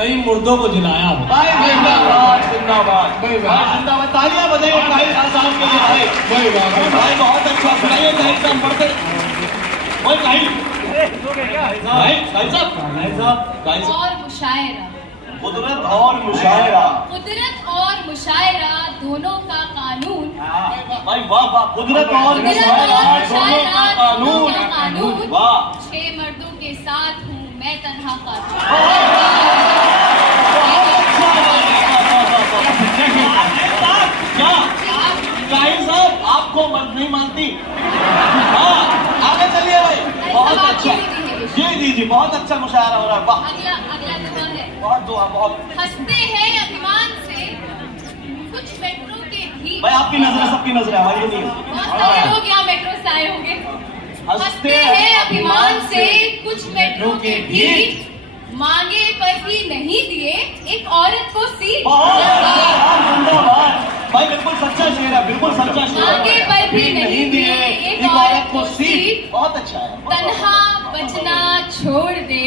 कई मुर्दों को जिलाया हो। भाई जिंदाबाद जिंदाबाद जिंदाबाद, तालियां बजाइए काहिल साहब के लिए। भाई बहुत अच्छा सुनाइए काहिल साहब, बढ़ते भाई काहिल साहब और मुशायरा, कुदरत और मुशायरा, कुदरत और मुशायरा दोनों का कानून। भाई वाह वाह, कुदरत और मुशायरा दोनों का कानून, वाह। 6 मर्दों के साथ हूँ मैं तन्हा खातून। क्या काहिल साहब आपको मत नहीं मानती? हाँ आगे चलिए भाई, बहुत अच्छा जी, बहुत अच्छा मुशायरा हो रहा है, वाह। अगला दुआ है, बहुत दुआ, बहुत। हंसते हैं अभिमान से कुछ मेट्रो के भी। भाई आपकी नजर है, सबकी नजर है, हमारी नहीं है। बहुत सारे लोग यहाँ मेट्रो से आए होंगे। हंसते हैं अभिमान से कुछ मेट्रो के भी, मांगे पर भी नहीं दिए एक औरत को सीट। भाई बिल्कुल सच्चा शेर है, बिल्कुल सच्चा शेर है। मांगे पर भी नहीं दिए एक औरत को सीट। बहुत अच्छा है। तन्हा बचना छोड़ दे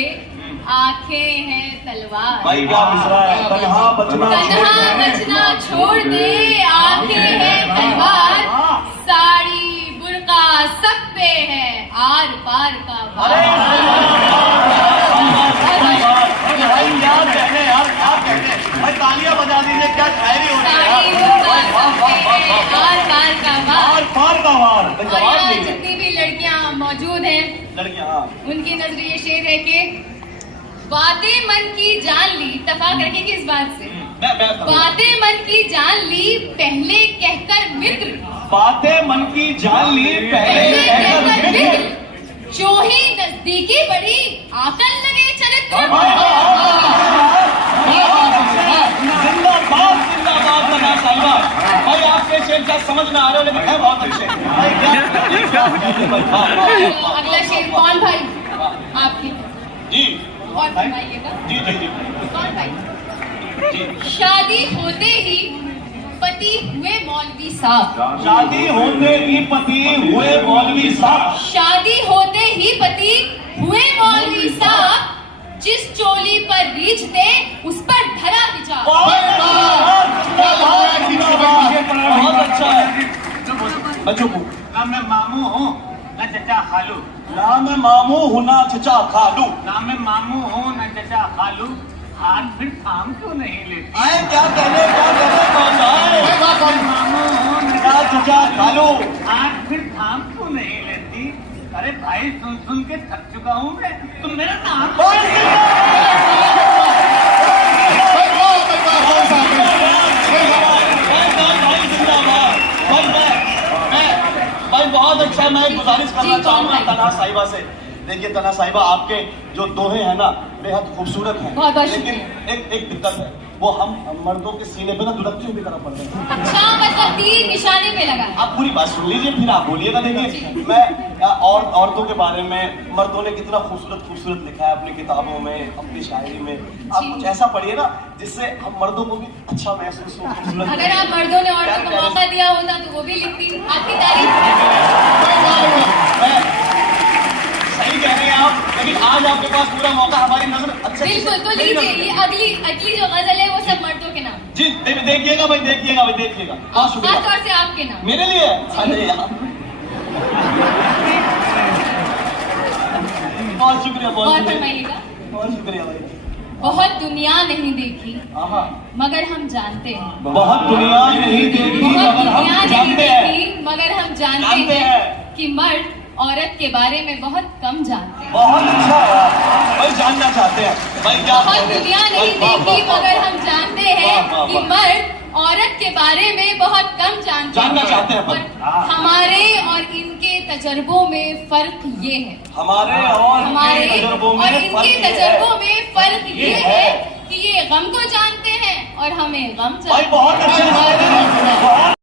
आंखें हैं तलवार। भाई क्या मिसरा है, तन्हा बचना छोड़ दे आंखें हैं तलवार। साड़ी बुर्का सब पे है आर पार का भाई तालियां बजा दीजिए, क्या शायरी हो रही है। और यहाँ जितनी भी लड़कियां मौजूद हैं, लड़कियां उनकी नजर ये शेर है कि बातें मन की जान ली। इत्तेफाक रखेंगे इस बात से। बातें मन की जान ली पहले कहकर मित्र, बातें मन की जान ली पहले कहकर मित्र। जो ही नजदीकी बढ़ी आकल लगे चरित्र। जिंदाबाद जिंदाबाद तन्हा साहिबा। भाई आपके शेर क्या समझ में आ रहे हो, लेकिन है बहुत अच्छे। अगला शेर कौन भाई आपकी जी और फरमाइएगा। जी जी जी कौन भाई? जी। शादी होते ही पति हुए मौलवी साहब। शादी होते ही पति हुए मौलवी साहब। शादी होते ही पति हुए मौलवी साहब। जिस चोली पर रीछ दे उस पर धरा विचार। बहुत अच्छा है। बच्चों को ना मैं मामू हूँ ना चचा खालू, ना मैं मामू हूँ ना चचा खालू। ना मैं मामू हूँ ना चचा खालू, हाथ फिर थाम क्यों नहीं लेती? आए क्या कहने कौन आए? मामू हूँ ना चचा खालू, हाथ फिर थाम क्यों नहीं लेती? अरे भाई सुन सुन के थक चुका हूँ मैं, तुम मेरा नाम भाई बहुत अच्छा है। मैं एक गुजारिश करना चाहूंगा तन्हा साहिबा से। देखिए तन्हा साहिबा, आपके जो दोहे हैं ना बेहद खूबसूरत हैं, लेकिन एक दिक्कत है, वो हम मर्दों के सीने पे ना दुलकती हुई तरफ पड़ रहे हैं। अच्छा मतलब तीर निशाने पे लगा है। आप पूरी बात सुन लीजिए फिर आप बोलिएगा। देखिए मैं और औरतों के बारे में मर्दों ने कितना खूबसूरत लिखा है अपनी किताबों में, अपनी शायरी में। आप कुछ ऐसा पढ़िए ना जिससे हम मर्दों को भी अच्छा महसूस हो, खूबसूरत। अगर आप मर्दों ने औरतों को मौका दिया होता तो वो भी लिखती। आपकी तारीफ। सही कह रहे हैं आप, लेकिन आज आपके पास पूरा मौका, हमारी नजर अच्छे बिल्कुल, तो लीजिए ये अगली जो गजल है वो सब मर्दों के नाम। जी देखिएगा भाई, देखिएगा। बहुत शुक्रिया। खास तौर से आपके नाम। मेरे लिए अरे यार बहुत शुक्रिया, और फरमाइएगा। बहुत शुक्रिया भाई। बहुत दुनिया नहीं देखी आहा, मगर हम जानते हैं। बहुत दुनिया नहीं देखी बहुत मगर हम दुनिया नहीं जानते हैं। देखी मगर हम जानते जानते हैं हैं कि मर्द औरत के बारे में बहुत कम जानते हैं। बहुत अच्छा है भाई, जानना चाहते हैं भाई क्या। बहुत दुनिया नहीं देखी मगर हम जानते हैं कि मर्द औरत के बारे में बहुत कम जानना चाहते हैं। और हमारे और इनके तजर्बों में फर्क ये है। हमारे और इनके तजर्बों में फर्क ये है कि ये गम को जानते हैं और हमें गम भाई बहुत अच्छे।